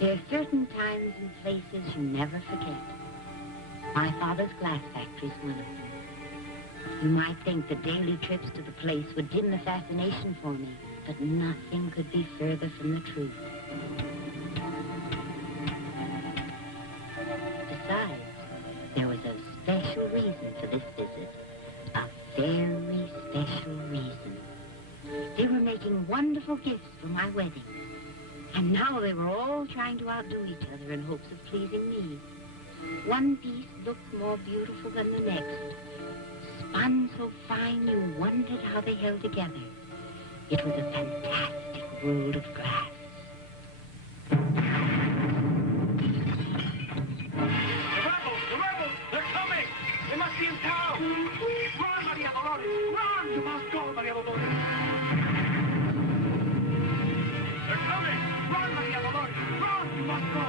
There are certain times and places you never forget. My father's glass factory's one of them. You might think that daily trips to the place would dim the fascination for me, but nothing could be further from the truth. Besides, there was a special reason for this visit. A very special reason. They were making wonderful gifts for my wedding. And now they were all trying to outdo each other in hopes of pleasing me. One piece looked more beautiful than the next. Spun so fine you wondered how they held together. It was a fantastic world of glass. The rebels! They're coming! They must be in town! Run, Maria Dolores! Run! You must go, Maria Dolores! They're coming! Run, Maria Dolores! Run! You must go!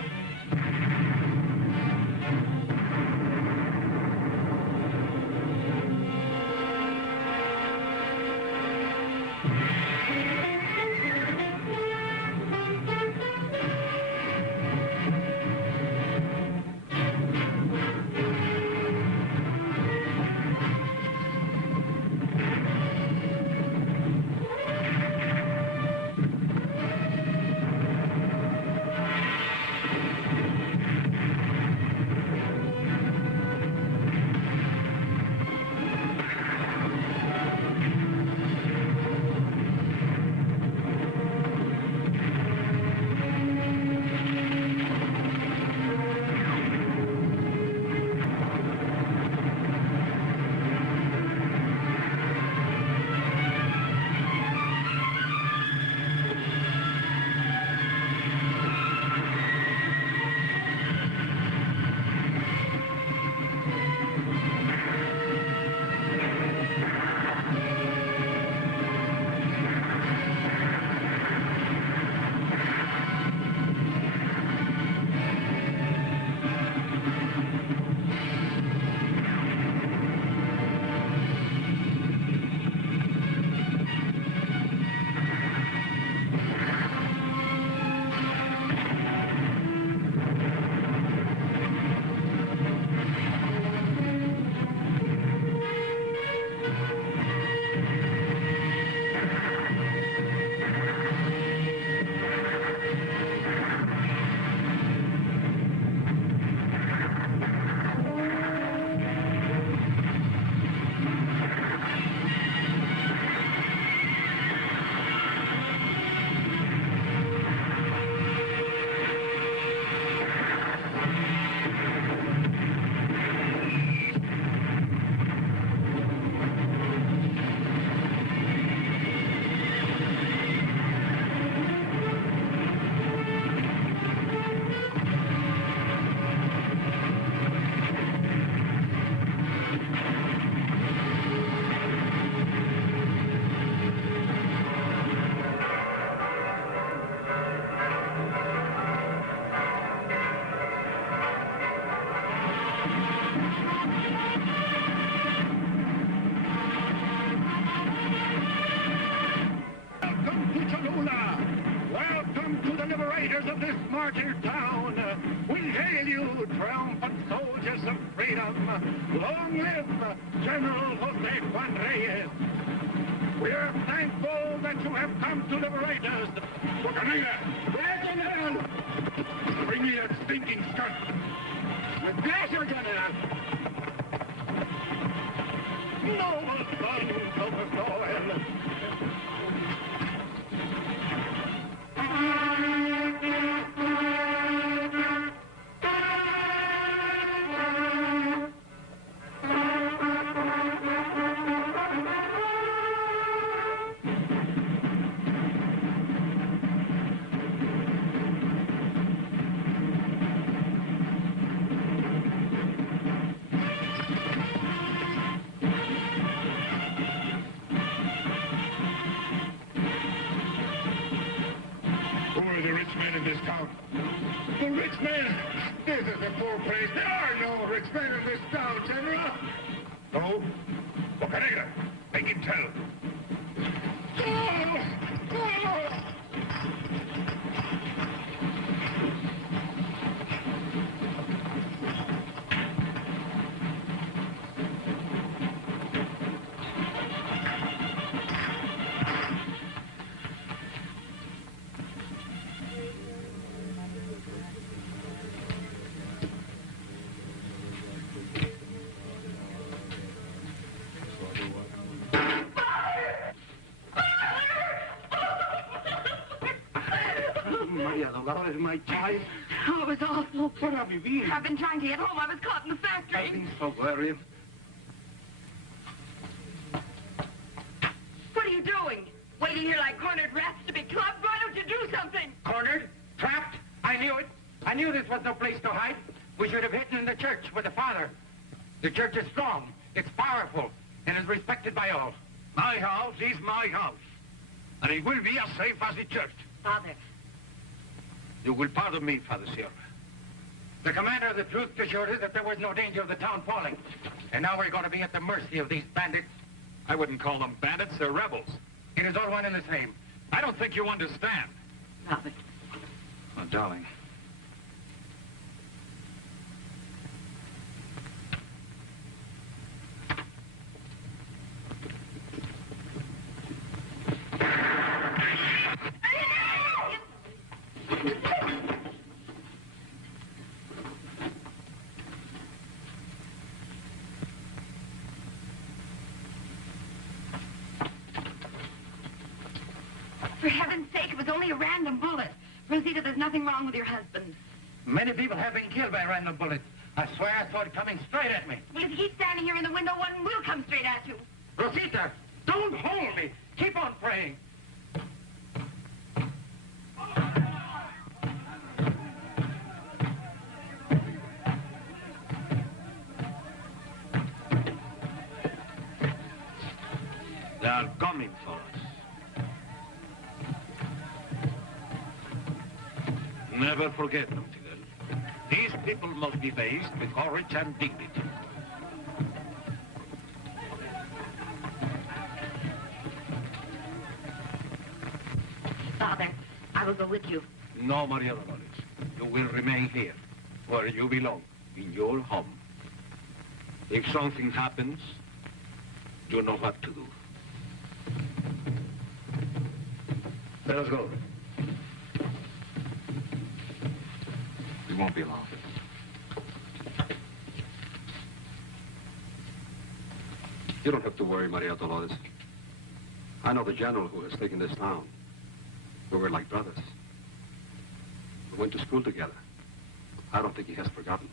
Lula. Welcome to the liberators of this martyr town. We hail you, triumphant soldiers of freedom. Long live General Jose Juan Reyes. We are thankful that you have come to liberate us. Bocanegra! Yes, General! Bring me that stinking skunk. With pleasure, General. Noble sons of the soil. Dolores, my child. Oh, it was awful. Where have you been? I've been trying to get home. I was caught in the factory. I've been so worried. What are you doing? Waiting here like cornered rats to be clubbed? Why don't you do something? Cornered? Trapped? I knew it. I knew this was no place to hide. We should have hidden in the church with the Father. The church is strong, it's powerful, and is respected by all. My house is my house, and it will be as safe as the church. Father. You will pardon me, Father Sierra. The commander of the troops assured us that there was no danger of the town falling. And now we're going to be at the mercy of these bandits. I wouldn't call them bandits, they're rebels. It is all one and the same. I don't think you understand. Father. Oh, darling. For heaven's sake, it was only a random bullet. Rosita, there's nothing wrong with your husband. Many people have been killed by random bullets. I swear I saw it coming straight at me. Well, if you keep standing here in the window, one will come straight at you. Rosita, don't hold me. Keep on praying. They are coming for us. Never forget, Naughty. These people must be faced with courage and dignity. Father, I will go with you. No, Maria Dolores. You will remain here, where you belong, in your home. If something happens, you know what to do. Let us go. We won't be long. You don't have to worry, Maria Dolores. I know the general who has taken this town. We were like brothers. We went to school together. I don't think he has forgotten.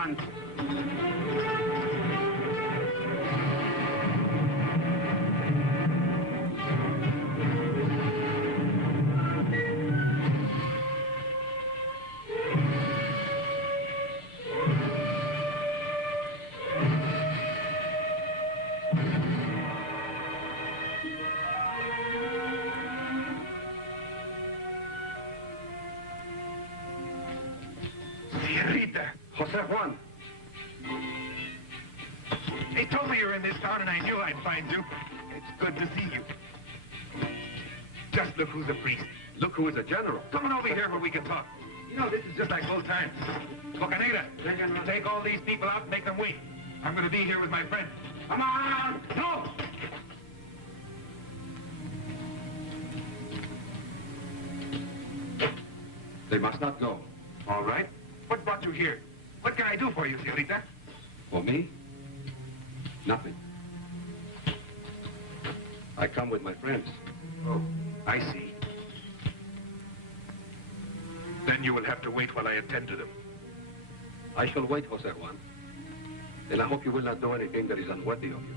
want. Jose Juan. They told me you're in this town, and I knew I'd find you. It's good to see you. Just look who's a priest. Look who is a general. Come on over here where we can talk. You know, this is just like old times. Bocanera, take all these people out and make them wait. I'm going to be here with my friends. Come on! No! They must not go. All right. What brought you here? What can I do for you, señorita? For me? Nothing. I come with my friends. Oh, I see. Then you will have to wait while I attend to them. I shall wait, Jose Juan. And I hope you will not do anything that is unworthy of you.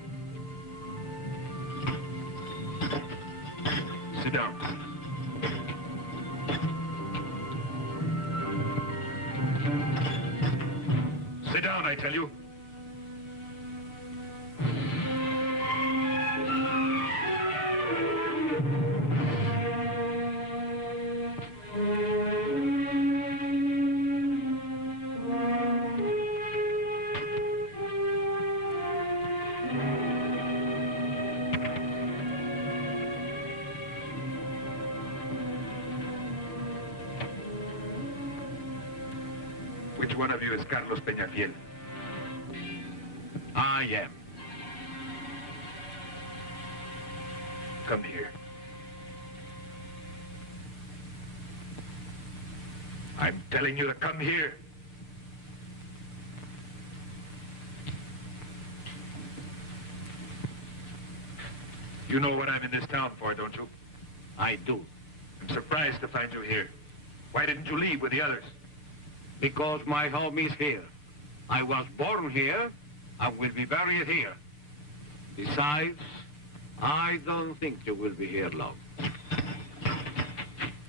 Sit down. Sit down, I tell you. Which one of you is Carlos Peñafiel? I am. Come here. I'm telling you to come here. You know what I'm in this town for, don't you? I do. I'm surprised to find you here. Why didn't you leave with the others? Because my home is here. I was born here. I will be buried here. Besides, I don't think you will be here long.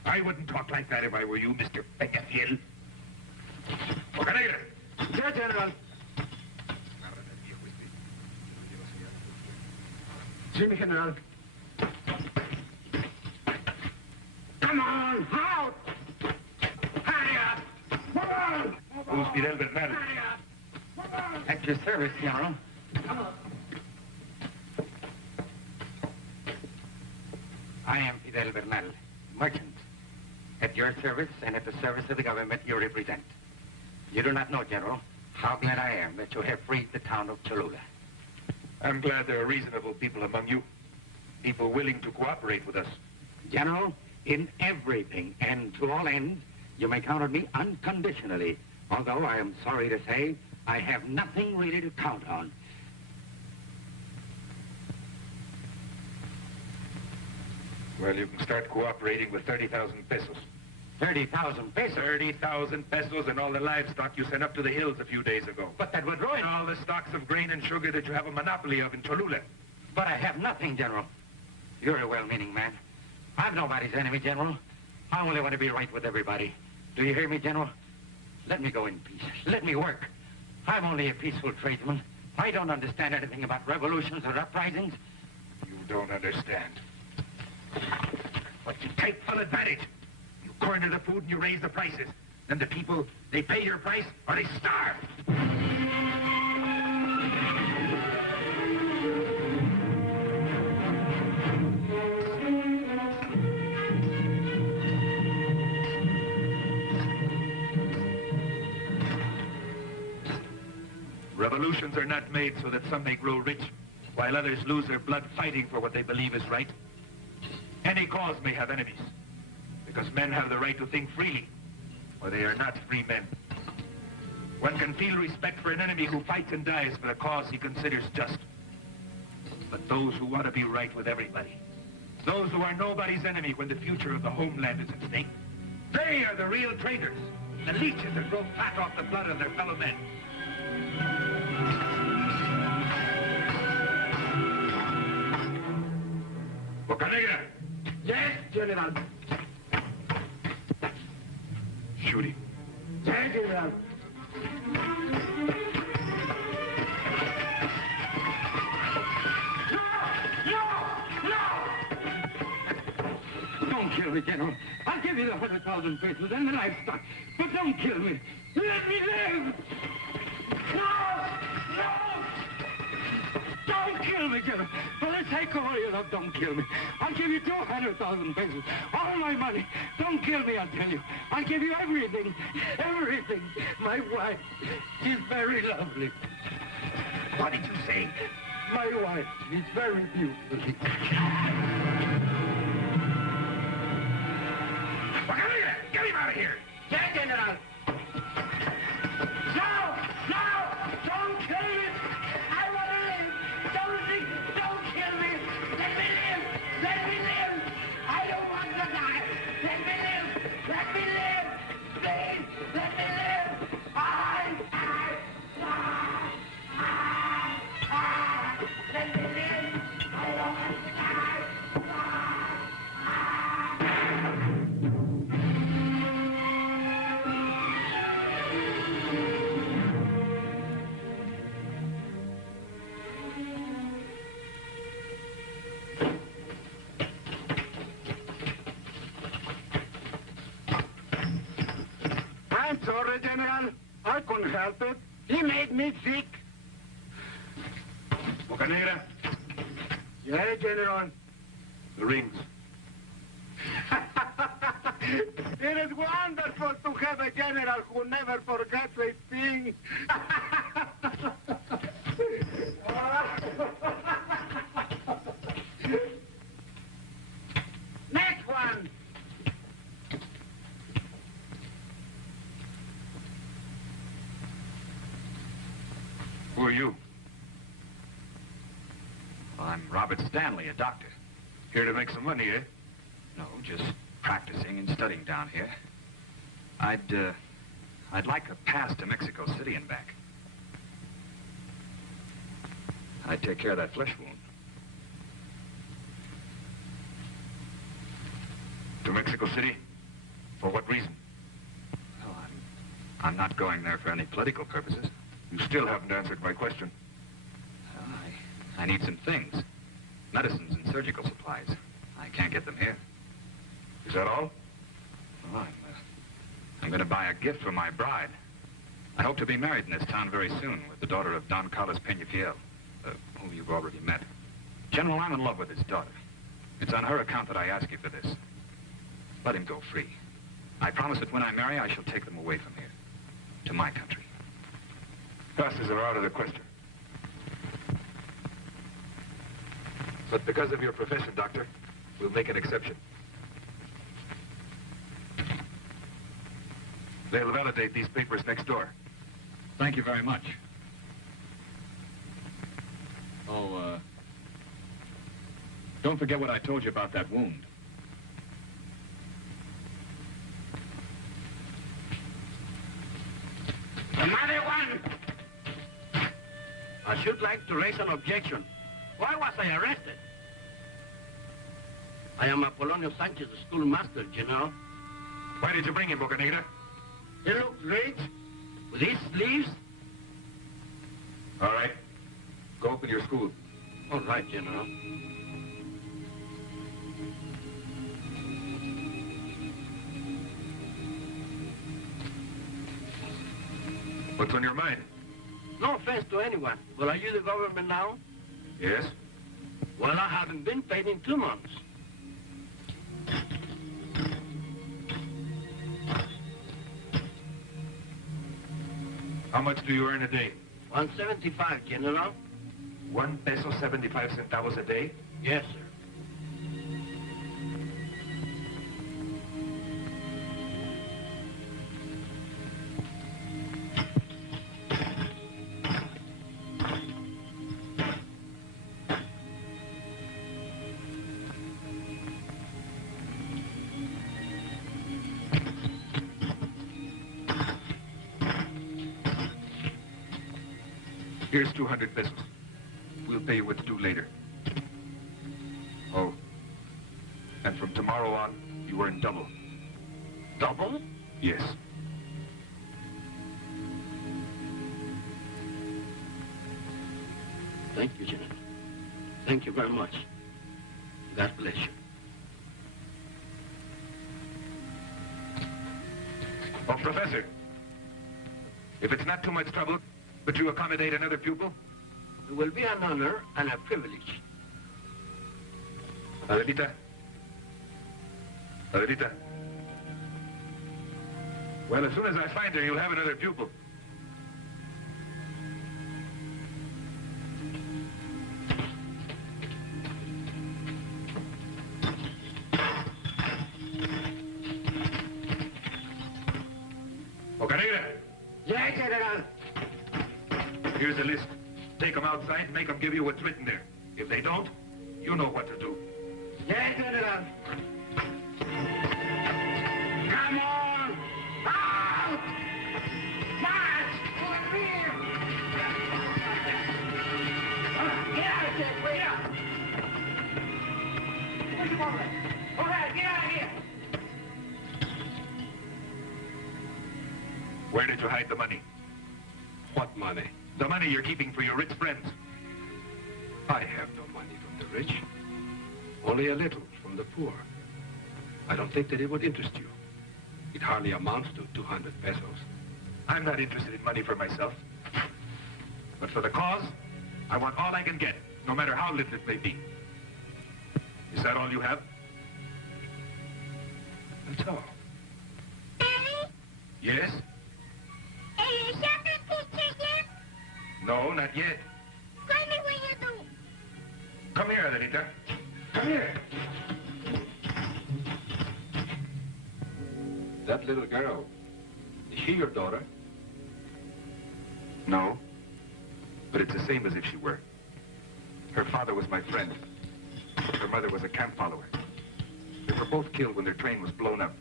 I wouldn't talk like that if I were you, Mr. Peñafiel. Bocanera! Sir General. Sí, mi general. Come on, out! Hurry up! Who's Fidel Bernal? At your service, General. I am Fidel Bernal, merchant. At your service and at the service of the government you represent. You do not know, General, how glad I am that you have freed the town of Cholula. I'm glad there are reasonable people among you. People willing to cooperate with us. General, in everything and to all ends, you may count on me unconditionally. Although I am sorry to say, I have nothing really to count on. Well, you can start cooperating with 30,000 pesos. 30,000 pesos? 30,000 pesos and all the livestock you sent up to the hills a few days ago. But that would ruin... And all the stocks of grain and sugar that you have a monopoly of in Cholula. But I have nothing, General. You're a well-meaning man. I'm nobody's enemy, General. I only want to be right with everybody. Do you hear me, General? Let me go in peace. Let me work. I'm only a peaceful tradesman. I don't understand anything about revolutions or uprisings. You don't understand. But you take full advantage. You corner the food and you raise the prices. Then the people, they pay your price or they starve. Revolutions are not made so that some may grow rich, while others lose their blood fighting for what they believe is right. Any cause may have enemies, because men have the right to think freely, or they are not free men. One can feel respect for an enemy who fights and dies for a cause he considers just. But those who want to be right with everybody, those who are nobody's enemy when the future of the homeland is at stake, they are the real traitors, the leeches that grow fat off the blood of their fellow men. General. Shoot him. Yes, General. Don't kill me, General. I'll give you the 100,000 pesos and the livestock. But don't kill me. Let me live! No! No! Don't kill me, General. For the sake of all you love, don't kill me. I'll give you 200,000 pesos. All my money. Don't kill me, I'll tell you. I'll give you everything. Everything. My wife. She's very lovely. What did you say? My wife. She's very beautiful. Well, come here. Get him out of here. Yes, General. No! No! Don't kill me! I want to live! Don't kill me! Let me live! Let me live! I don't want to die! Let me live! Let me live! Please! Let me live! Let me live! I don't want to die! I'm sorry, General. I couldn't help it. He made me sick. Boca Negra, Yeah, General. the rings. It is wonderful to have a general who never forgets a thing. Next one. Who are you? Well, I'm Robert Stanley, a doctor. Here to make some money, eh? No, just practicing and studying down here. I'd like a pass to Mexico City and back. I'd take care of that flesh wound. To Mexico City? For what reason? Well, I'm not going there for any political purposes. You still haven't answered my question. Well, I need some things. Medicines and surgical supplies. I can't get them here. Is that all? Well, I'm going to buy a gift for my bride. I hope to be married in this town very soon with the daughter of Don Carlos Peñafiel, whom you've already met. General, I'm in love with his daughter. It's on her account that I ask you for this. Let him go free. I promise that when I marry, I shall take them away from here, to my country. Passes are out of the question. But because of your profession, Doctor, we'll make an exception. They'll validate these papers next door. Thank you very much. Oh, don't forget what I told you about that wound. Another one. I should like to raise an objection. Why was I arrested? I am Apolonio Sanchez, the schoolmaster, General. Why did you bring him, Boca Negra? He looks great. With his sleeves. All right. Go open your school. All right, General. What's on your mind? No offense to anyone, but are you the government now? Yes? Well, I haven't been paid in 2 months. How much do you earn a day? 175, General. 1 peso 75 centavos a day? Yes, sir. Here's 200 pesos. We'll pay you what's due later. Oh, And from tomorrow on, you earn double. Double? Yes. Thank you, General. Thank you very much. God bless you. Oh, Professor, if it's not too much trouble, would you accommodate another pupil? It will be an honor and a privilege. Adelita? Adelita? Well, as soon as I find her, you'll have another pupil. Yes, General. Here's the list. Take them outside, make them give you what's written there. If they don't, you know what to do. Yes, General. Come on! Out! March! Over here! Get out of here! Wait up! Where's your wallet? All right, get out of here! Where did you hide the money? What money? The money you're keeping for your rich friends. I have no money from the rich. Only a little from the poor. I don't think that it would interest you. It hardly amounts to 200 pesos. I'm not interested in money for myself. But for the cause, I want all I can get, no matter how little it may be. Is that all you have? That's all. Daddy? Yes? Are you shopping pictures yet? No, not yet. Tell me what you do. Come here, Adelita. Come here. That little girl, is she your daughter? No. But it's the same as if she were. Her father was my friend. Her mother was a camp follower. They were both killed when their train was blown up.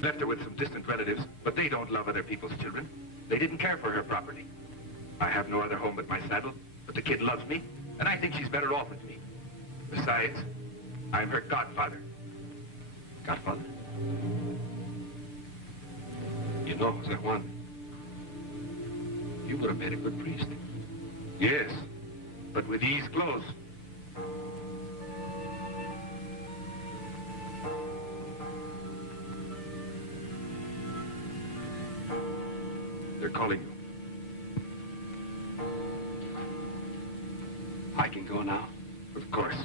Left her with some distant relatives, but they don't love other people's children. They didn't care for her property. I have no other home but my saddle, but the kid loves me, and I think she's better off with me. Besides, I'm her godfather. Godfather? You know, Jose Juan, you would have made a good priest. Yes, but with these clothes. They're calling you. I can go now? Of course.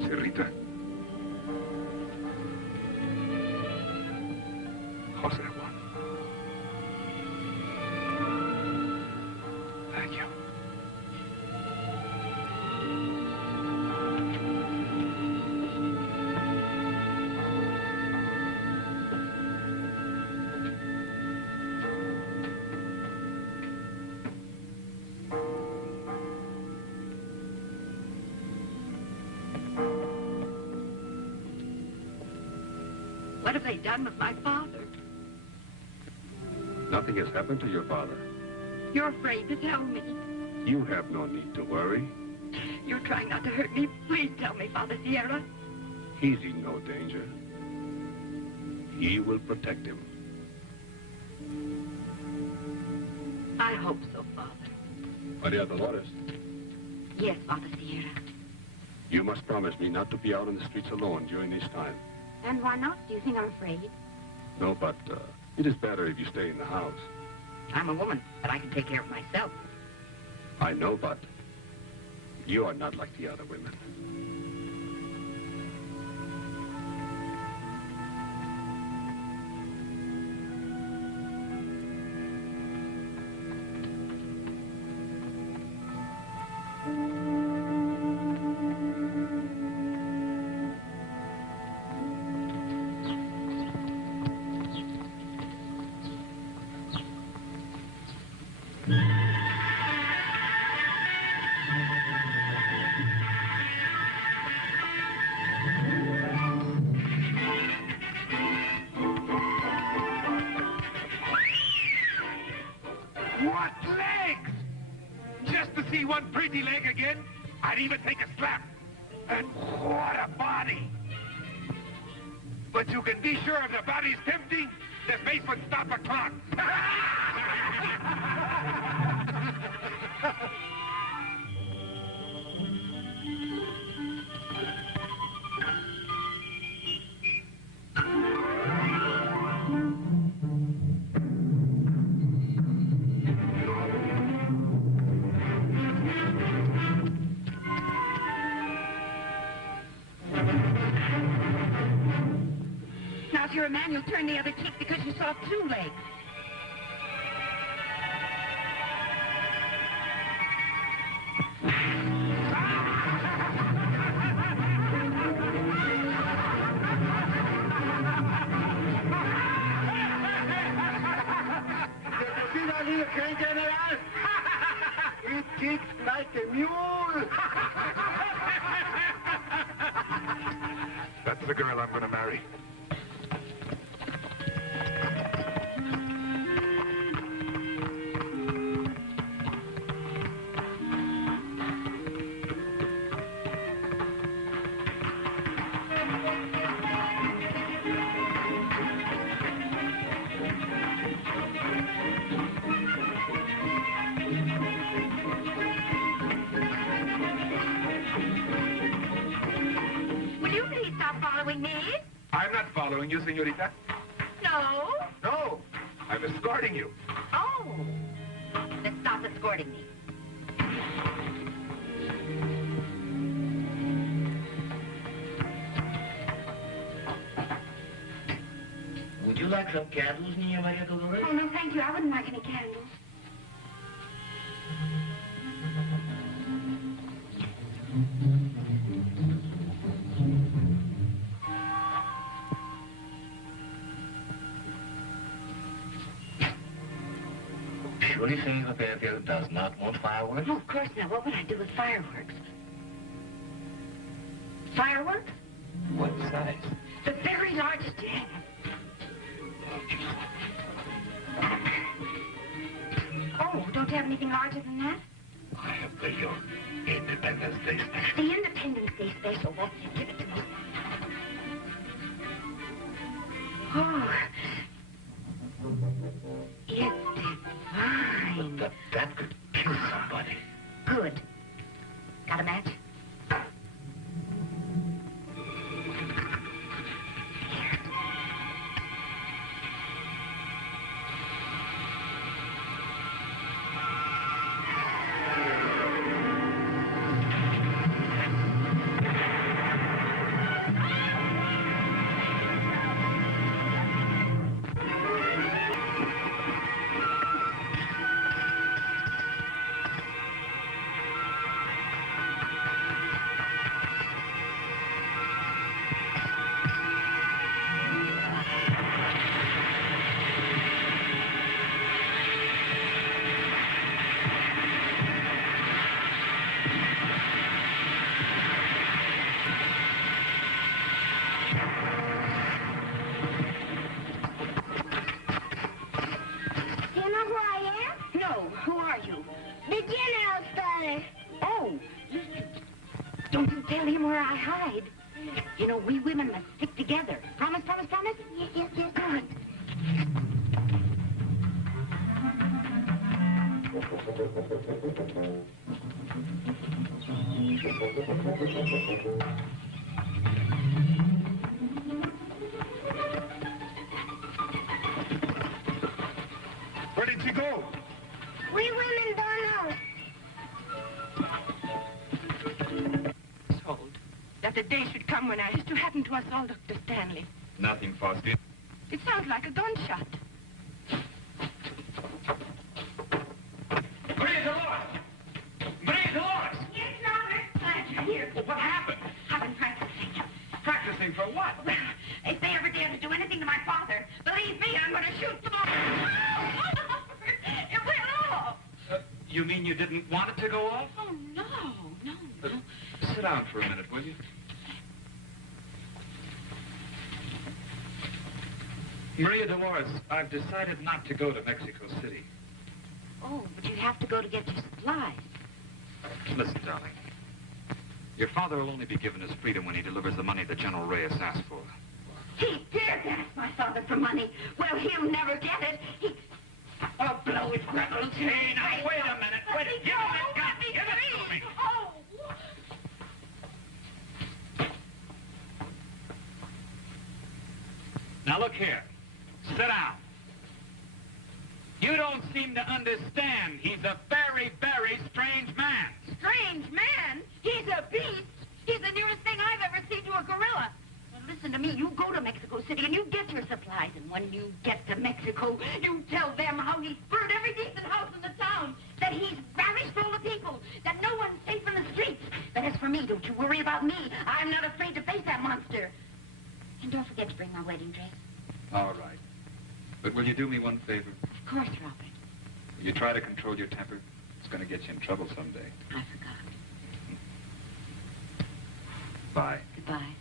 Cerrita. Jose Juan. Thank you. What have they done with my father? Nothing has happened to your father. You're afraid to tell me. You have no need to worry. You're trying not to hurt me. Please tell me, Father Sierra. He's in no danger. He will protect him. I hope so, Father. Maria Dolores, Yes, Father Sierra. you must promise me not to be out on the streets alone during this time. And why not? Do you think I'm afraid? No, but it is better if you stay in the house. I'm a woman, but I can take care of myself. I know, but you are not like the other women. see one pretty leg again, I'd even take a slap. And what a body! But you can be sure if the body's tempting, the face would stop a clock. Now, if you're a man, you'll turn the other cheek because you saw two legs. It kicks like a mule. That's the girl I'm going to marry. I'm not following you, señorita. No? No, I'm escorting you. Oh. Then stop escorting me. Would you like some candles, Niña Maria Dolores? Oh, no, thank you. I wouldn't like any candles. Surely Senor Pedro does not want fireworks? Oh, of course not. What would I do with fireworks? Fireworks? What size? The very largest you have. Oh, don't you have anything larger than that? I have the young Independence Day special. The Independence Day special. That's it. Give it to me. Oh. It's divine. That could kill somebody. Good. Got a match? You know, we women must stick together. Promise, promise, promise? Yes, yes, yes. Good. Where did she go? We women don't know. Told that the day should come when I used to happen to us all, Dr. Stanley. Nothing, Faustina. It sounds like a gunshot. Maria Dolores! Maria Dolores! Yes, Robert. Glad you're here. Well, what happened? I've been practicing. Practicing for what? Well, if they ever dare to do anything to my father, believe me, I'm going to shoot them all. It went off. You mean you didn't want it to go off? Oh, no, no, no. Sit down for a minute, will you? Maria Dolores, I've decided not to go to Mexico City. Oh, but you have to go to get your supplies. Listen, darling. Your father will only be given his freedom when he delivers the money that General Reyes asked for. He dared to ask my father for money. Well, he'll never get it. I'll blow his knuckles. Hey, now, wait a minute. Wait. Give him that gun. Give it to me. Oh! Now, look here. Sit down. You don't seem to understand. He's a very, very strange man. Strange man? He's a beast. He's the nearest thing I've ever seen to a gorilla. Well, listen to me. You go to Mexico City and you get your supplies. And when you get to Mexico, you tell them how he's burned every decent house in the town, that he's ravished all the people, that no one's safe in the streets. But as for me, don't you worry about me. I'm not afraid to face that monster. And don't forget to bring my wedding dress. All right. But will you do me one favor? Of course, Robert. Will you try to control your temper? It's going to get you in trouble someday. I forgot. Bye. Goodbye.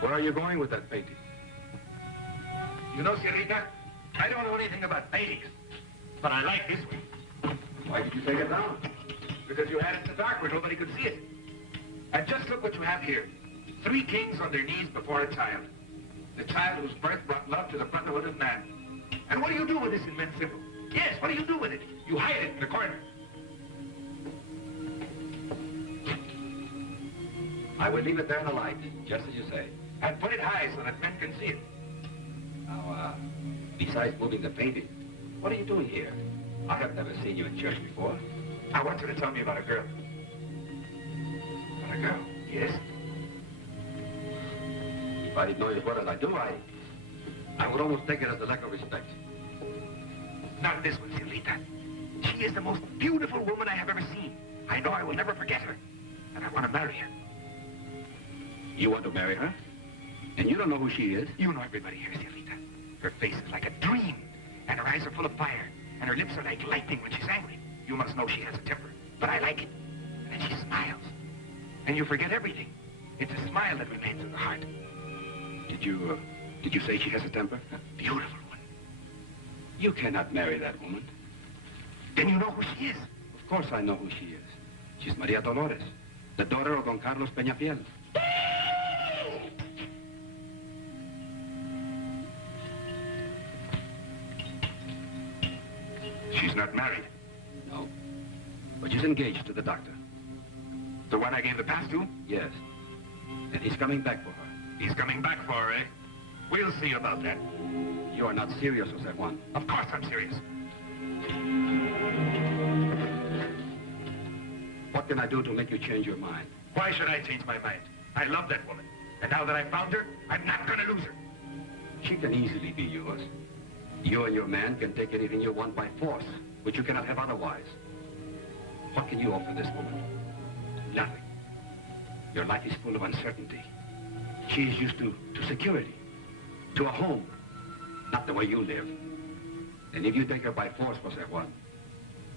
Where are you going with that painting? You know, Senorita, I don't know anything about paintings, but I like this one. Why did you take it down? Because you had it in the dark where nobody could see it. And just look what you have here. 3 kings on their knees before a child. The child whose birth brought love to the brotherhood of man. And what do you do with this immense symbol? Yes, what do you do with it? You hide it in the corner. I will leave it there in the light, just as you say. And put it high so that men can see it. Now, besides moving the painting, what are you doing here? I have never seen you in church before. I want you to tell me about a girl. About a girl? Yes. If I didn't know you as well as I do, I would almost take it as a lack of respect. Not this one, Senorita. She is the most beautiful woman I have ever seen. I know I will never forget her. And I want to marry her. You want to marry her? And you don't know who she is? You know everybody here, Senorita. Her face is like a dream, and her eyes are full of fire, and her lips are like lightning when she's angry. You must know she has a temper, but I like it. And she smiles. And you forget everything. It's a smile that remains in the heart. Did you say she has a temper? A beautiful one. You cannot marry that woman. Then you know who she is. Of course I know who she is. She's Maria Dolores, the daughter of Don Carlos Peñafiel. She's not married. No. But she's engaged to the doctor. The one I gave the pass to? Yes. And he's coming back for her. He's coming back for her, eh? We'll see about that. You are not serious, Jose Juan. Of course I'm serious. What can I do to make you change your mind? Why should I change my mind? I love that woman. And now that I found her, I'm not going to lose her. She can easily be yours. You and your man can take anything you want by force, which you cannot have otherwise. What can you offer this woman? Nothing. Your life is full of uncertainty. She is used to security, to a home, not the way you live. And if you take her by force, Jose Juan,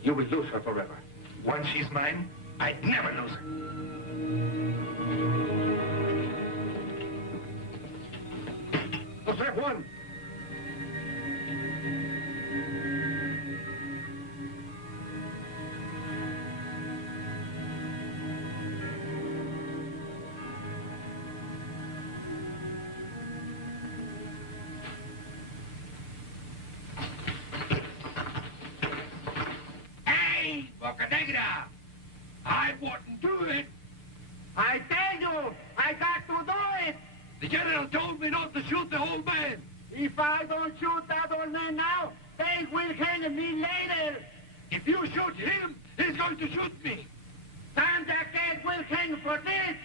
you will lose her forever. Once she's mine, I'd never lose her. Jose Juan! Boca Negra! I wouldn't do it. I tell you, I got to do it. The general told me not to shoot the old man. If I don't shoot that old man now, they will hang me later. If you shoot him, he's going to shoot me. Santa Claus will hang for this,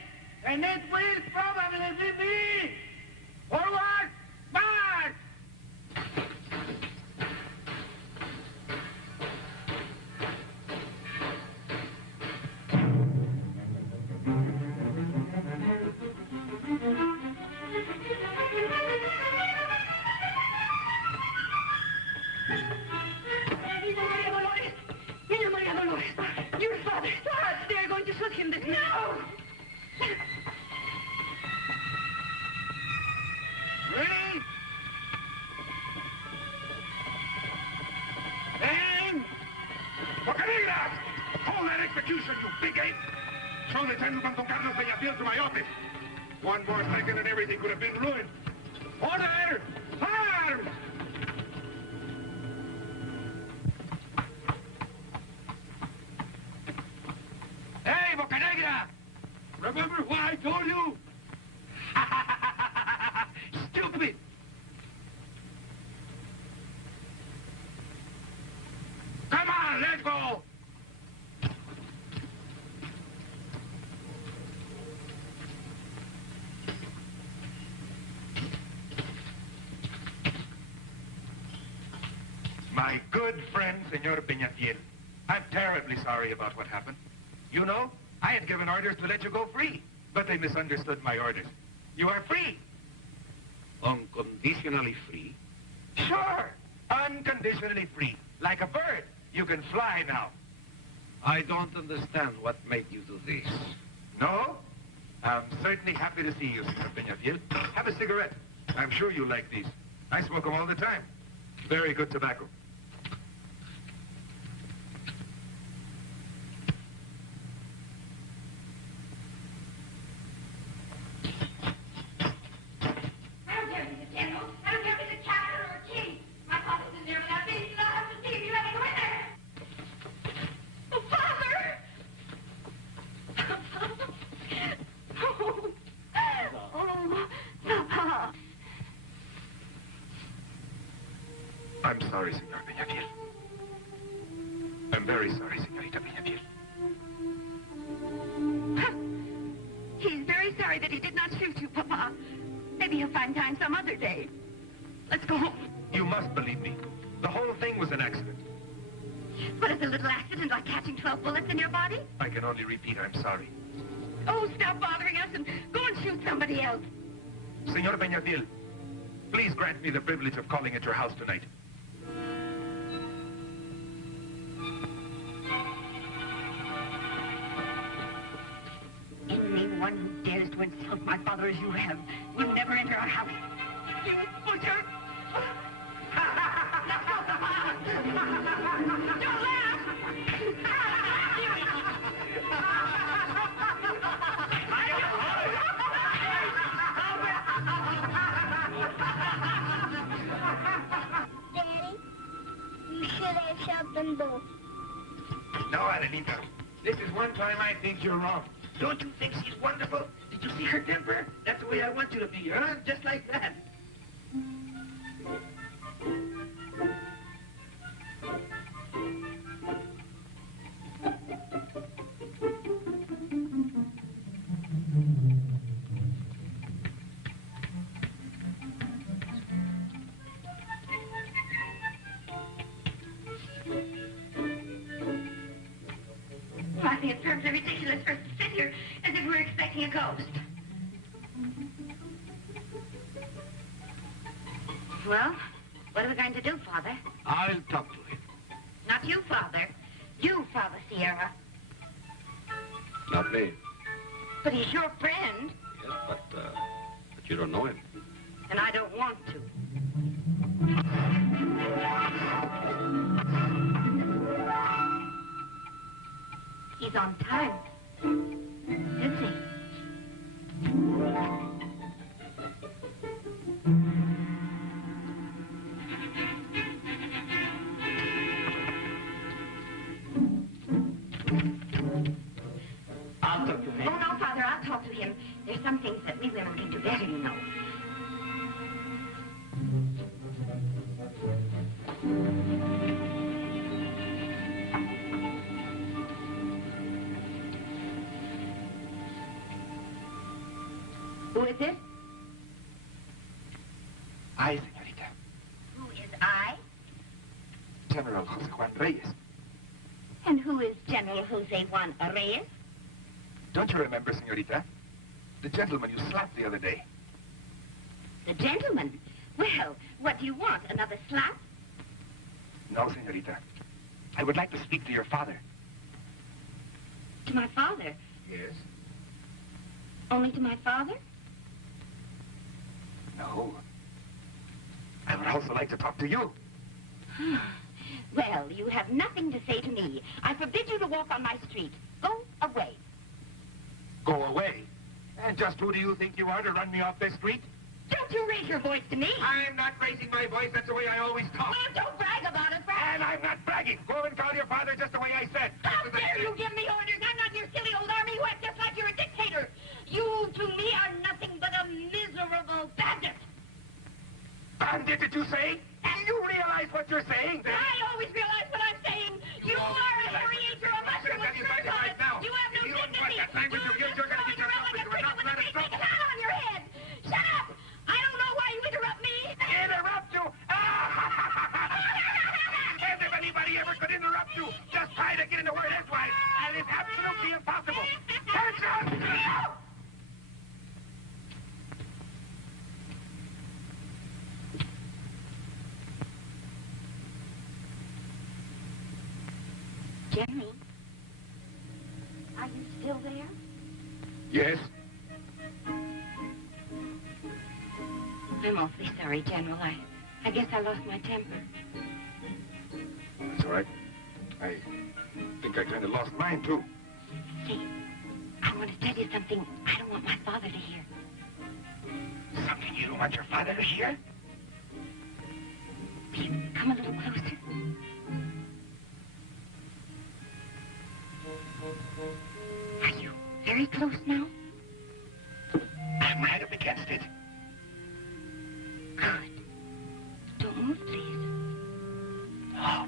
and it will probably be me. Forward, march! Your father, they're going to shoot him this minute. No! Ready? And... Boca Negra! Hold that execution, you big ape! Show Lieutenant Don Carlos Peñafiel to my office. One more second and everything could have been ruined. Order! Arms! Hey, Boca Negra! Remember what I told you? Stupid! Come on, let's go! My good friend, Senor Peñafiel, I'm terribly sorry about what happened. You know, I had given orders to let you go free, but they misunderstood my orders. You are free. Unconditionally free? Sure, unconditionally free. Like a bird. You can fly now. I don't understand what made you do this. No? I'm certainly happy to see you, Senor Peñafiel. Have a cigarette. I'm sure you like these. I smoke them all the time. Very good tobacco. I'm sorry, Senor Peñafiel. I'm very sorry, Senorita Peñafiel. He's very sorry that he did not shoot you, Papa. Maybe he'll find time some other day. Let's go home. You must believe me. The whole thing was an accident. What is a little accident like catching 12 bullets in your body? I can only repeat, I'm sorry. Oh, stop bothering us and go and shoot somebody else. Senor Peñafiel, please grant me the privilege of calling at your house tonight. Anyone who dares to insult my father as you have will never enter our house. You butcher! Don't laugh! Daddy, you should have shot them both. No, Adelita. This is one time I think you're wrong. Don't you think she's wonderful? Did you see her temper? That's the way I want you to be, huh? Just like that. Martha, it serves a ridiculous for us to sit here as if we were expecting expecting a ghost. Well, what are we going to do, Father? I'll talk to him. Not you, Father. You, Father Sierra. Not me. But he's your friend. Yes, but you don't know him. And I don't want to. He's on time. Isn't he? I'll talk to him. Oh, no, Father, I'll talk to him. There's some things that we women can do better, you know. Who is it? I, señorita. Who is I? General Jose Juan Reyes. And who is General Jose Juan Reyes? Don't you remember, señorita? The gentleman you slapped the other day. The gentleman? Well, what do you want? Another slap? No, señorita. I would like to speak to your father. To my father? Yes? Only to my father? No. I would also like to talk to you. Well, you have nothing to say to me. I forbid you to walk on my street. Go away. Go away? And just who do you think you are to run me off this street? Don't you raise your voice to me. I'm not raising my voice. That's the way I always talk. Oh, don't brag about it, Frank. And I'm not bragging. Go and call your father just the way I said. How dare you give me orders? I'm not your silly old army whack, just like you're a dictator. You, to me, are nothing but a miserable bandit. Bandit, did you say? Do you realize what you're saying? I always realize what I'm saying. You are a creator, a mushroom with skirt on it. You have no dignity. You're just throwing around like a cricket with a big hat on your head. Shut up! I don't know why you interrupt me. Interrupt you? As if anybody ever could interrupt you. Just try to get in the word edgewise. And it's absolutely impossible. Attention! General, are you still there? Yes? I'm awfully sorry, General. I guess I lost my temper. That's all right. I think I kind of lost mine, too. See, I want to tell you something I don't want my father to hear. Something you don't want your father to hear? Will you come a little closer? Are you very close now? I'm right up against it. Good. Don't move, please. No.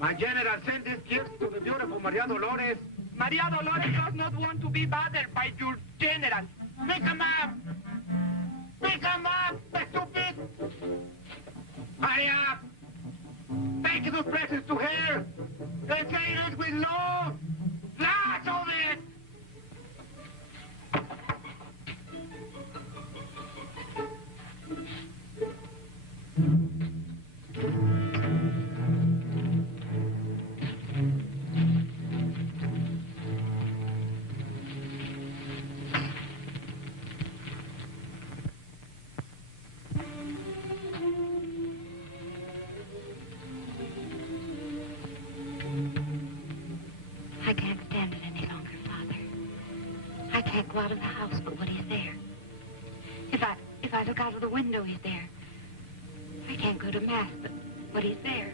My general sent his gifts to the beautiful Maria Dolores. Maria Dolores does not want to be bothered by your general. Pick him up! Pick him up, stupid! Hurry up! Taking those presents to her. They're saying it with love. Lots of it. I can't stand it any longer, Father. I can't go out of the house but when he's there. If I look out of the window, he's there. I can't go to Mass but he's there.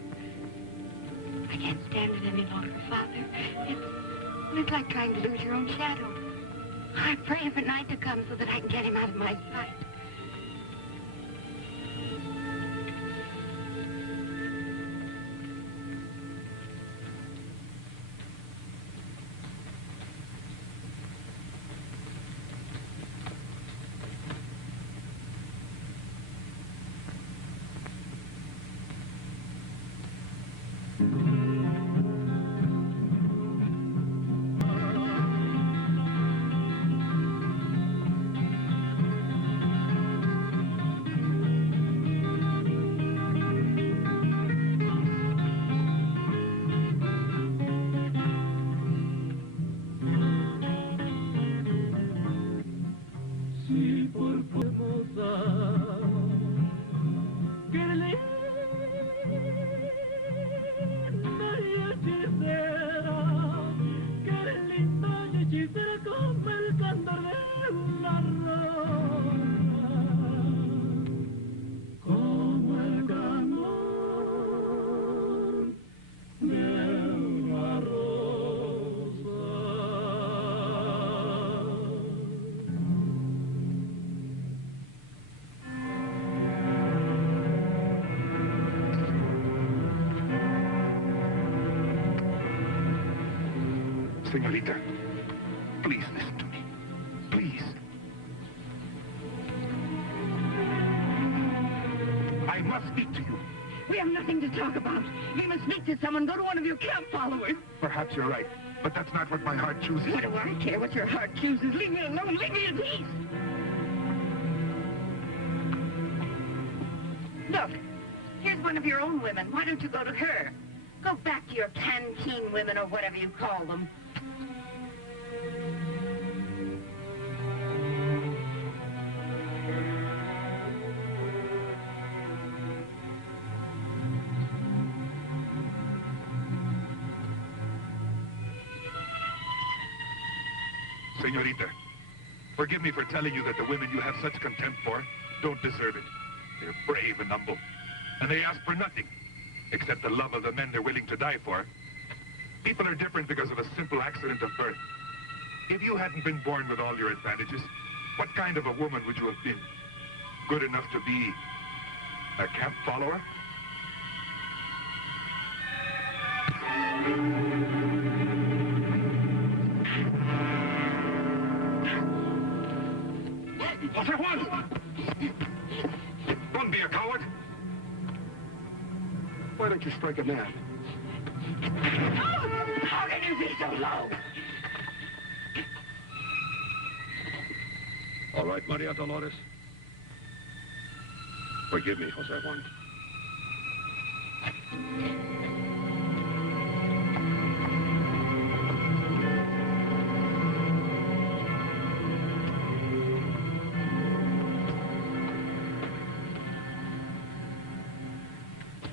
I can't stand it any longer, Father. It's like trying to lose your own shadow. I pray for night to come so that I can get him out of my sight. Señorita, please listen to me. Please. I must speak to you. We have nothing to talk about. You must speak to someone. Go to one of your camp followers. Perhaps you're right, but that's not what my heart chooses. What do I care what your heart chooses? Leave me alone. Leave me in peace. Look, here's one of your own women. Why don't you go to her? Go back to your canteen women or whatever you call them. Señorita, forgive me for telling you that the women you have such contempt for don't deserve it. They're brave and humble, and they ask for nothing except the love of the men they're willing to die for. People are different because of a simple accident of birth. If you hadn't been born with all your advantages, what kind of a woman would you have been? Good enough to be a camp follower? Jose Juan! Don't be a coward. Why don't you strike a man? Oh, how can you be so low? All right, Maria Dolores. Forgive me, Jose Juan.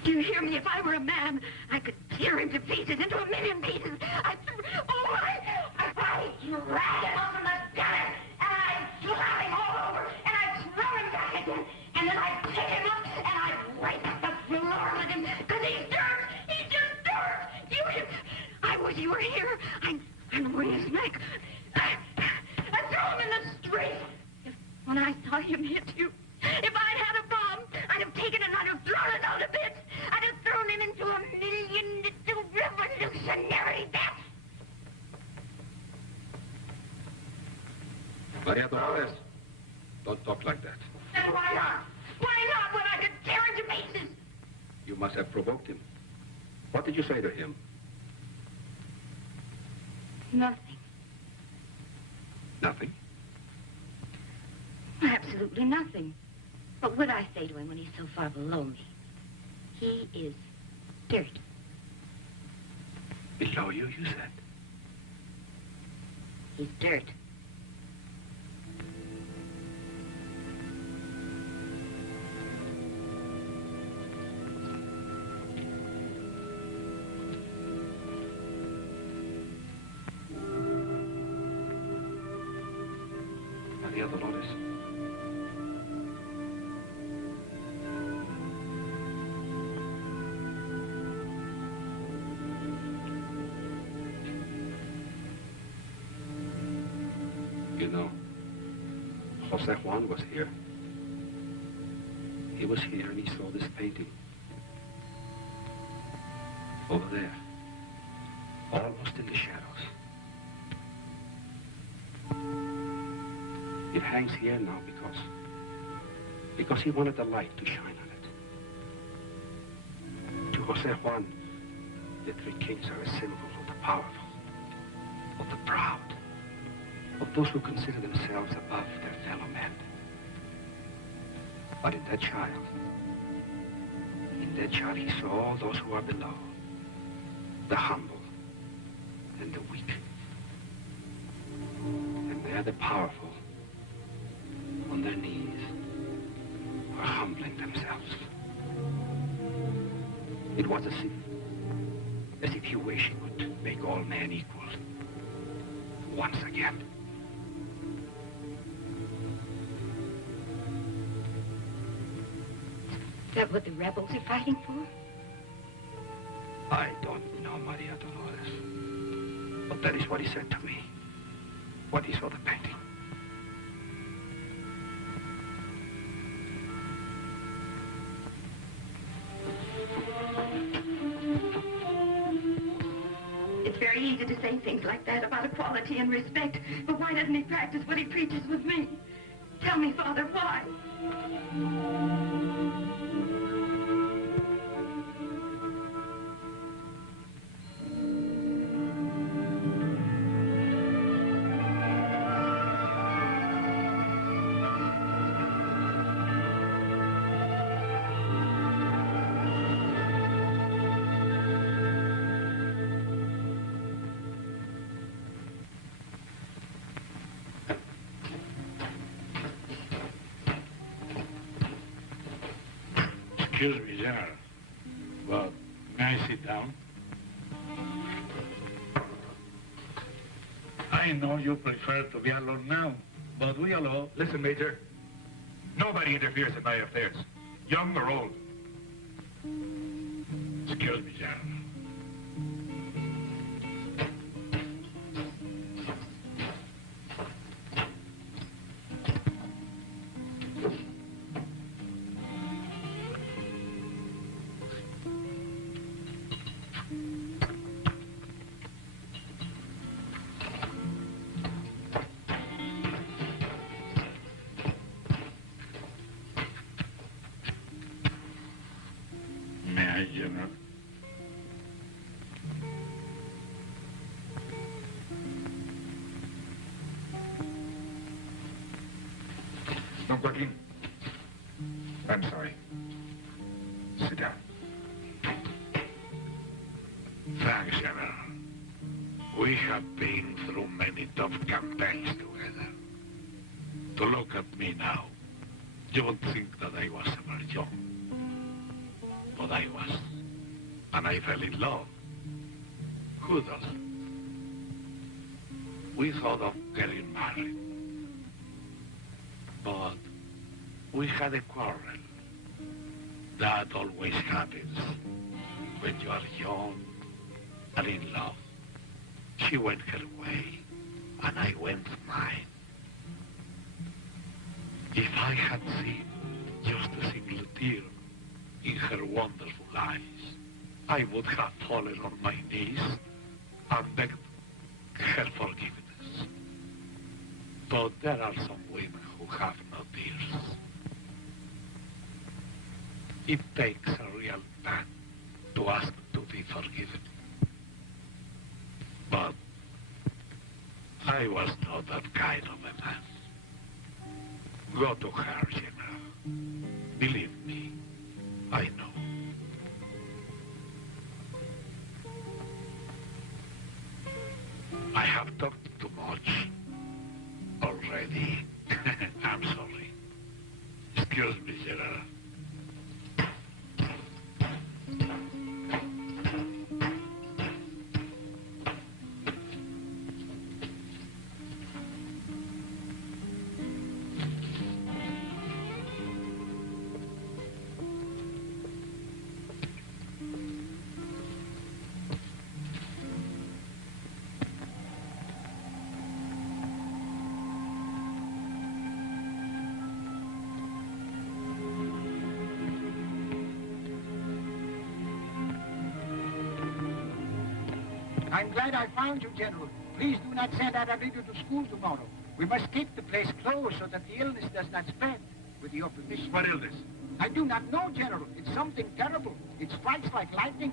Do you hear me? If I were a man, I could tear him to pieces, into a million pieces. I drag him over the gutter, and I slap him all over, and I throw him back again, and then I pick him up, and I wipe the floor with him, because he's dirt! He's just dirt! I wish you were here. I'd wring his neck. I'd throw him in the street. When I saw him hit you, if I'd had a bomb, I'd have taken it and I'd have thrown it all to bits. I'd have thrown him into a million little revolutionary deaths. Maria Dolores, don't talk like that. And why not? Why not when I could tear him to pieces? You must have provoked him. What did you say to him? Nothing. Nothing? Absolutely nothing. What would I say to him when he's so far below me? He is dirt. Below you, you said? He's dirt. Maria Dolores. You know, Jose Juan was here. He was here and he saw this painting. Over there. Almost in the shadows. It hangs here now because he wanted the light to shine on it. To Jose Juan, the three kings are a symbol of the powerful, of the proud, of those who consider themselves above their fellow men. But in that child, he saw all those who are below, the humble and the weak. And they're the powerful, on their knees, are humbling themselves. It was as if he wished he would make all men equal once again. Is that what the rebels are fighting for? I don't know, Maria Dolores. But that is what he said to me when he saw the painting. It's very easy to say things like that about equality and respect, but why doesn't he practice what he preaches with me? Tell me, Father, why? Excuse me, General, but may I sit down? I know you prefer to be alone now, but we alone... Listen, Major. Nobody interferes in my affairs, young or old. Excuse me, General. Joaquin. I'm sorry. Sit down. Thanks, General. We have been through many tough campaigns together. To look at me now, you would think that I was ever young. But I was. And I fell in love. Who doesn't? We thought of getting married. But we had a quarrel. That always happens when you are young and in love. She went her way, and I went mine. If I had seen just a single tear in her wonderful eyes, I would have fallen on my knees and begged her forgiveness. But there are some women who have no tears. It takes a real man to ask to be forgiven. forgiven. But I was not that kind of a man. Go to her, General. Believe me, I know. I have talked too much already. I'm sorry. Excuse me, General. I'm glad I found you, General. Please do not send out Emilio to school tomorrow. We must keep the place closed so that the illness does not spread. With your permission. What illness? I do not know, General. It's something terrible. It strikes like lightning.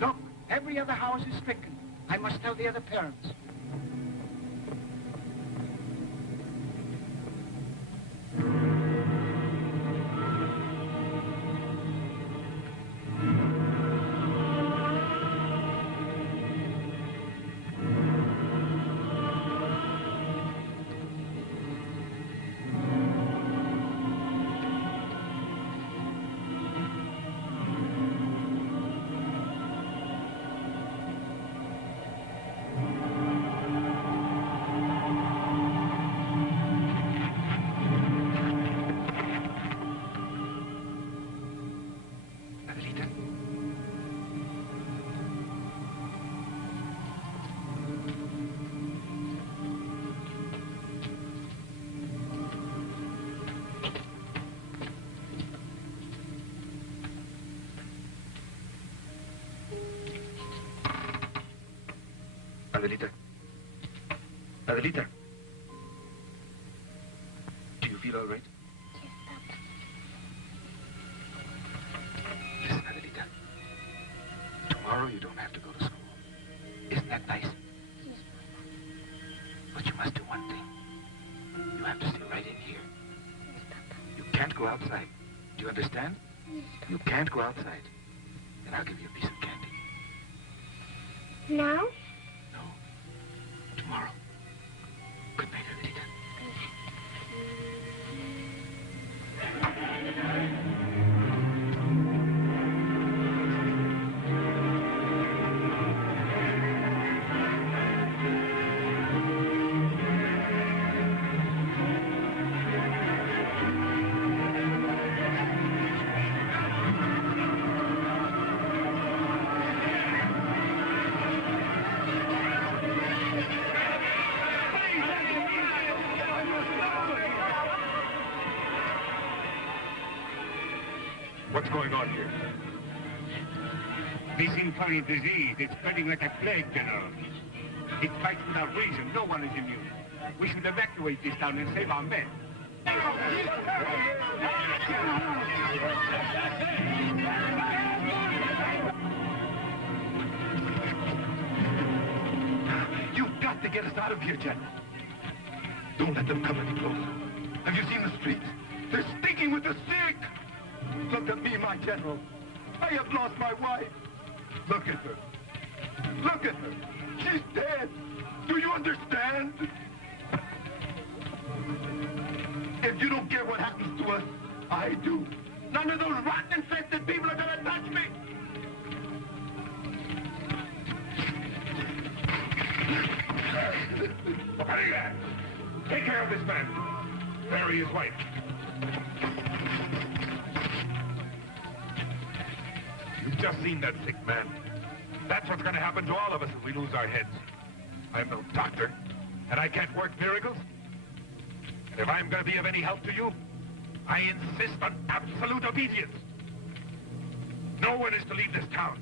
Look, every other house is stricken. I must tell the other parents. Adelita. Adelita. Do you feel all right? Yes, Papa. Listen, Adelita. Tomorrow you don't have to go to school. Isn't that nice? Yes, Papa. But you must do one thing. You have to stay right in here. Yes, Papa. You can't go outside. Do you understand? Yes, Papa. You can't go outside. And I'll give you a piece of candy. Now? No. Tomorrow. Good night, Adelita. What's going on here? This infernal disease is spreading like a plague, General. It fights without reason. No one is immune. We should evacuate this town and save our men. You've got to get us out of here, General. Don't let them come any closer. Have you seen the streets? They're stinking with the sick. Look at me, my General. I have lost my wife. Look at her. Look at her. She's dead. Do you understand? If you don't care what happens to us, I do. None of those rotten, infested people are gonna touch me. Maria, take care of this man. Bury his wife. You've just seen that sick man. That's what's going to happen to all of us if we lose our heads. I'm no doctor, and I can't work miracles. And if I'm going to be of any help to you, I insist on absolute obedience. No one is to leave this town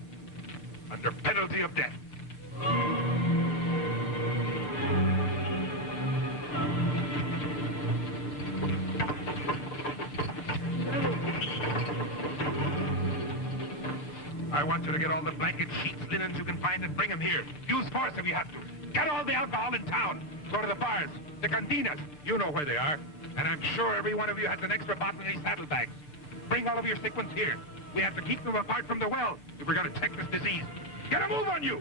under penalty of death. I want you to get all the blankets, sheets, linens you can find and bring them here. Use force if you have to. Get all the alcohol in town. Go to the bars, the cantinas. You know where they are. And I'm sure every one of you has an extra bottle in his saddlebags. Bring all of your sick ones here. We have to keep them apart from the well if we're going to check this disease. Get a move on you!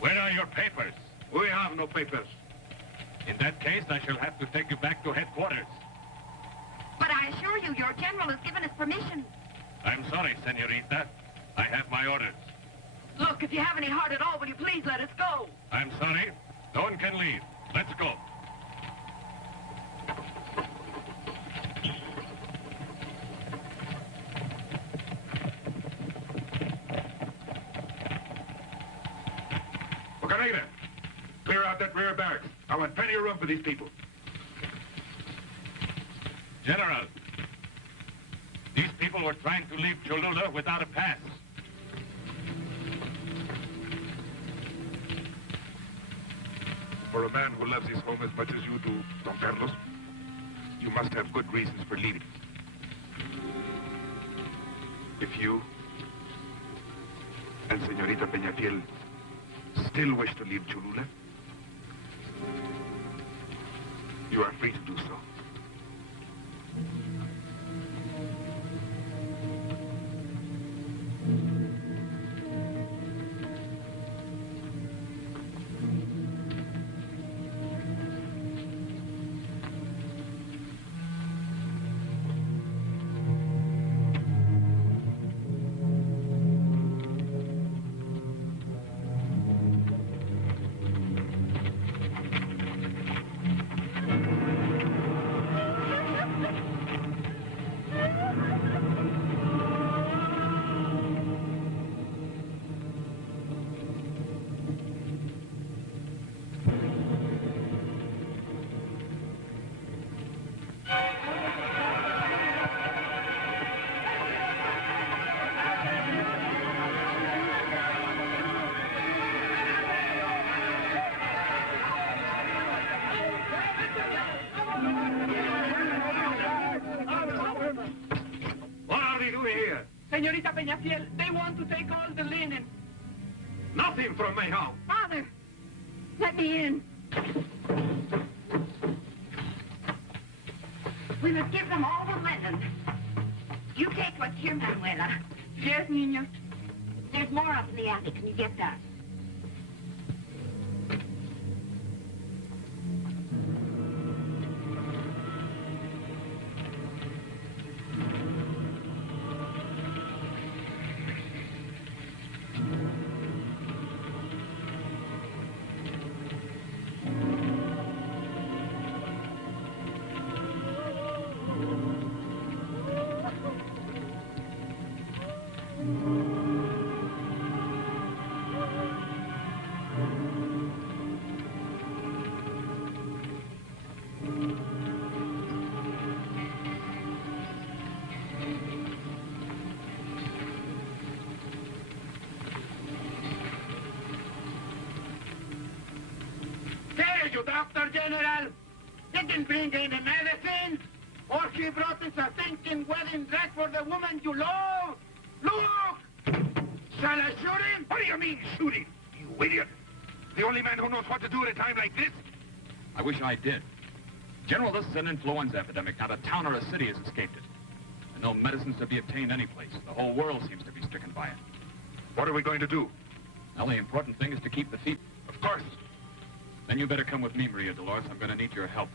Where are your papers? We have no papers. In that case, I shall have to take you back to headquarters. But I assure you, your general has given us permission. I'm sorry, senorita. I have my orders. Look, if you have any heart at all, will you please let us go? I'm sorry. No one can leave. Let's go. Bucanera, clear out that rear barracks. I want plenty of room for these people. General, these people were trying to leave Cholula without a pass. For a man who loves his home as much as you do, Don Carlos, you must have good reasons for leaving. If you and Señorita Peñafiel still wish to leave Cholula, you are free to do so. Señorita Peñafiel, they want to take all the linen. Nothing from my home. Father, let me in. We must give them all the linen. You take what's here, Manuela. Yes, Niño. There's more up in the attic. Can you get that? Doctor General didn't bring any medicine, or he brought us a stinking wedding dress for the woman you love. Look! Shall I shoot him? What do you mean, shoot him, you idiot? The only man who knows what to do at a time like this? I wish I did. General, this is an influenza epidemic. Not a town or a city has escaped it. And no medicines to be obtained anyplace. The whole world seems to be stricken by it. What are we going to do? Well, the important thing is to keep the feet. Of course. Then you better come with me, Maria Dolores. I'm going to need your help.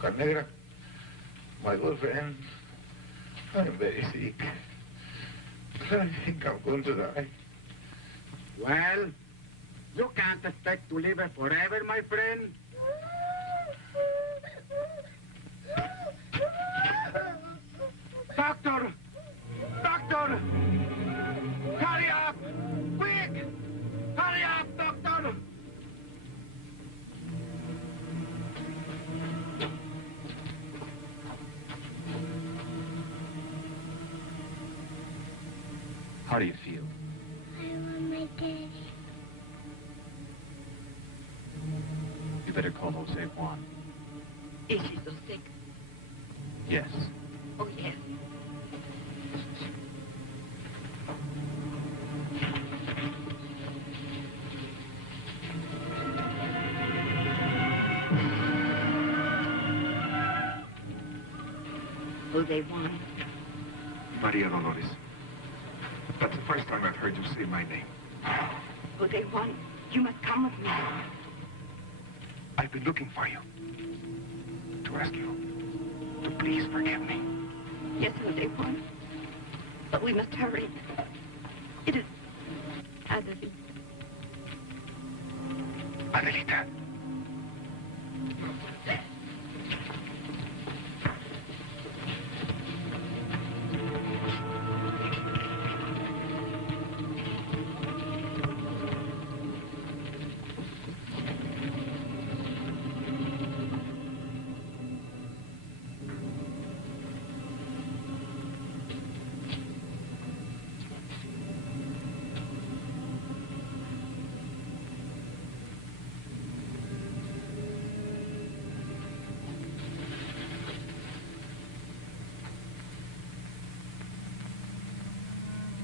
Boca Negra, my good friend, I'm very sick. I think I'm going to die. Well, you can't expect to live forever, my friend. Doctor! Doctor! Hurry up! Quick! Hurry up, doctor! How do you feel? I want my daddy. You better call Jose Juan. Is she so sick? Yes. Oh, yes. Jose Juan. Maria Dolores. That's the first time I've heard you say my name. Jose Juan, you must come with me. I've been looking for you. To ask you to please forgive me. Yes, Jose Juan. But we must hurry. It is Adelita. Adelita.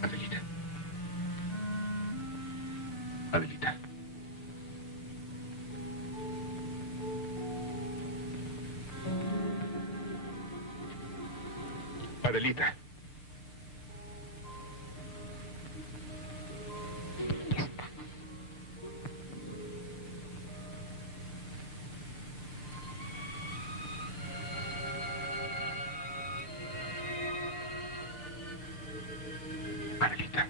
Adelita. Adelita. Adelita. Adelita.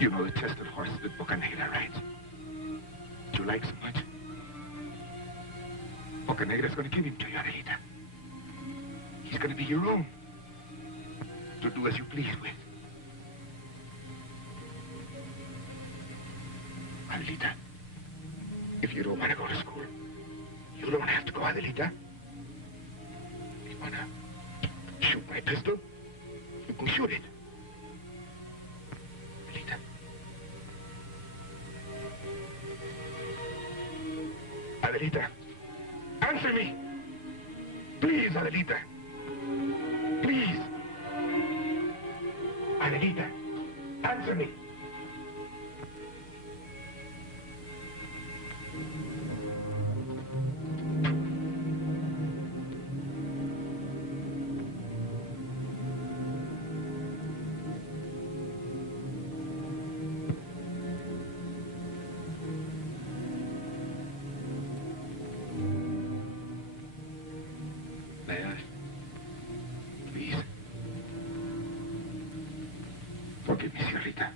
You know the chest of horses that Bocanegra rides. You like so much. Bocanegra's going to give him to you, Adelita. He's going to be your own. To do as you please with. Adelita, if you don't want to go to school, you don't have to go, Adelita. If you want to shoot my pistol, you can shoot it. Adelita, answer me. Please, Adelita. Please. Adelita, answer me. Forgive me, señorita.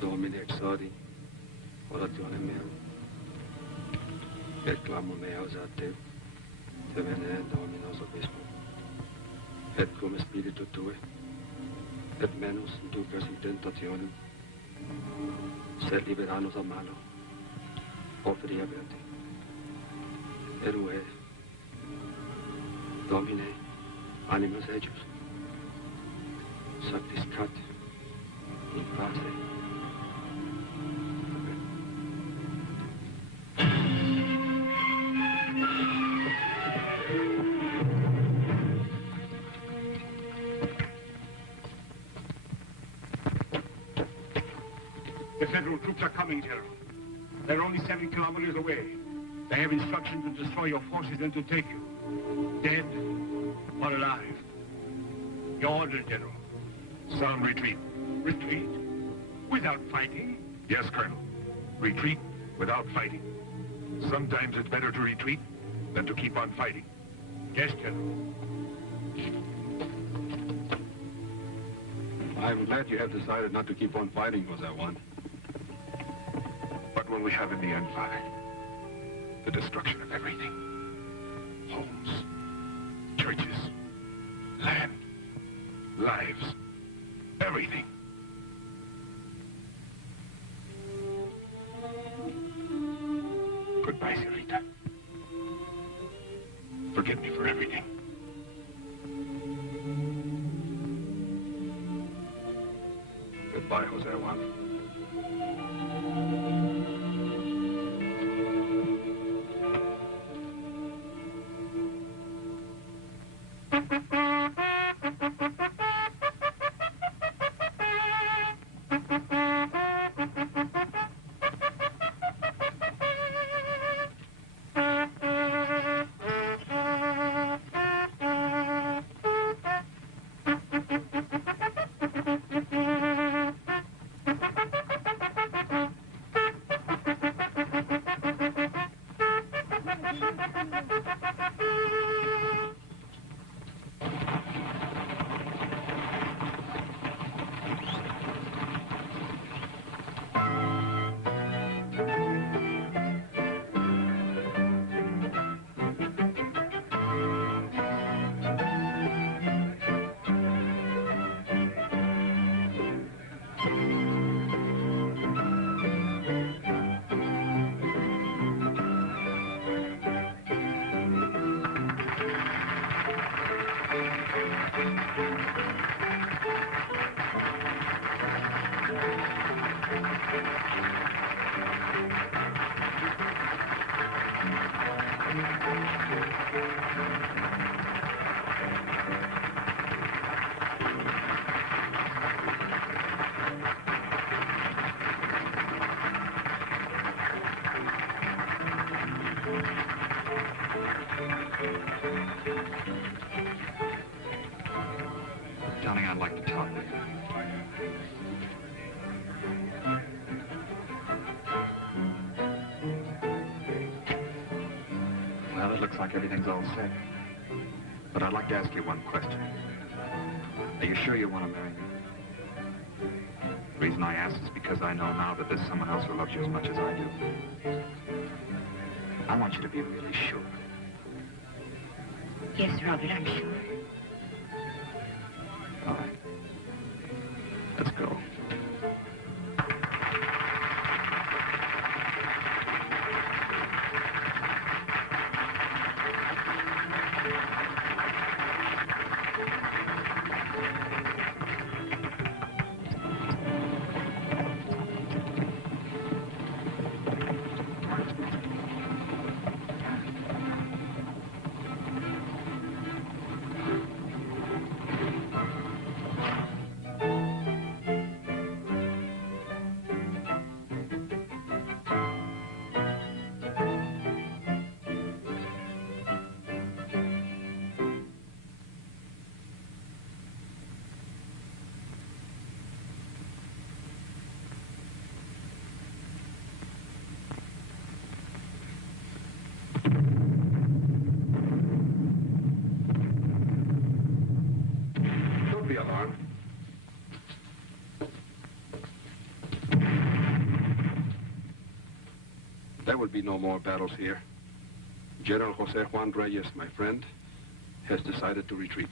Domine exaudi, oratione mea, et clamor meaus a te, te vene Dominus obispo. Et cum spiritu tui, et menus inducas in tentationem, sed liberanos a malo, oferi averti. Erue, Domine, animas ejus, satiscat in pace. The federal troops are coming, General. They're only 7 kilometers away. They have instructions to destroy your forces and to take you. Dead or alive. Your order, General. Sound retreat. Retreat? Without fighting? Yes, Colonel. Retreat without fighting. Sometimes it's better to retreat than to keep on fighting. Yes, General. I'm glad you have decided not to keep on fighting, Jose Juan. What will we have in the end, Father? The destruction of everything. Homes, churches, land, lives, everything. Goodbye, Señorita. Forgive me for everything. Goodbye, Jose Juan. Darling, I'd like to talk with you. Well, it looks like everything's all set. But I'd like to ask you one question. Are you sure you want to marry me? The reason I ask is because I know now that there's someone else who loves you as much as I do. I want you to be really sure. Yes, Robert, I'm sure. All right. Let's go. Don't be alarmed. There will be no more battles here. General Jose Juan Reyes, my friend, has decided to retreat.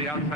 the outside